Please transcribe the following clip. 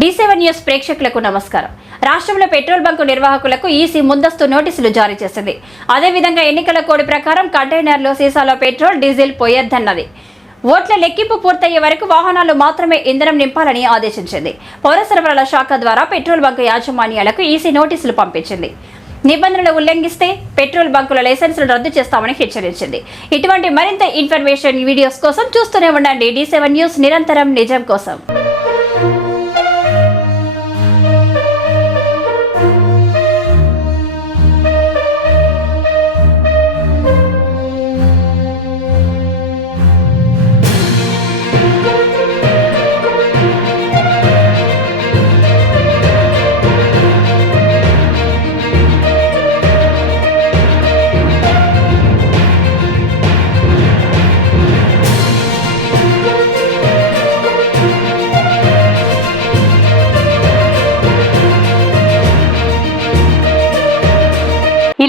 D seven news ప్రేక్షకులకు నమస్కారం. రాష్ట్రంలో పెట్రోల్ బంకు నిర్వాహకులకు ఈసీ ముందస్తు నోటీసులు జారీ చేసింది. అదేవిధంగా ఎన్నికల కోడ్ ప్రకారం కంటైనర్లు సీసాలో పెట్రోల్ డీజిల్ పోయొద్దన్నది. ఓట్ల లెక్కింపు పూర్తయ్యే వరకు వాహనాలు మాత్రమే ఇంధనం నింపాలని ఆదేశించింది. పౌర సరఫరాల శాఖ ద్వారా పెట్రోల్ బంకు యాజమాన్యాలకు ఈసీ నోటీసులు పంపించింది. నిబంధనలు ఉల్లంఘిస్తే పెట్రోల్ బంకుల లైసెన్సులు రద్దు చేస్తామని హెచ్చరించింది. ఇటువంటి మరింత ఇన్ఫర్మేషన్ వీడియోస్ కోసం చూస్తూనే ఉండండి డి సెవెన్ న్యూస్ నిరంతరం నిజం కోసం.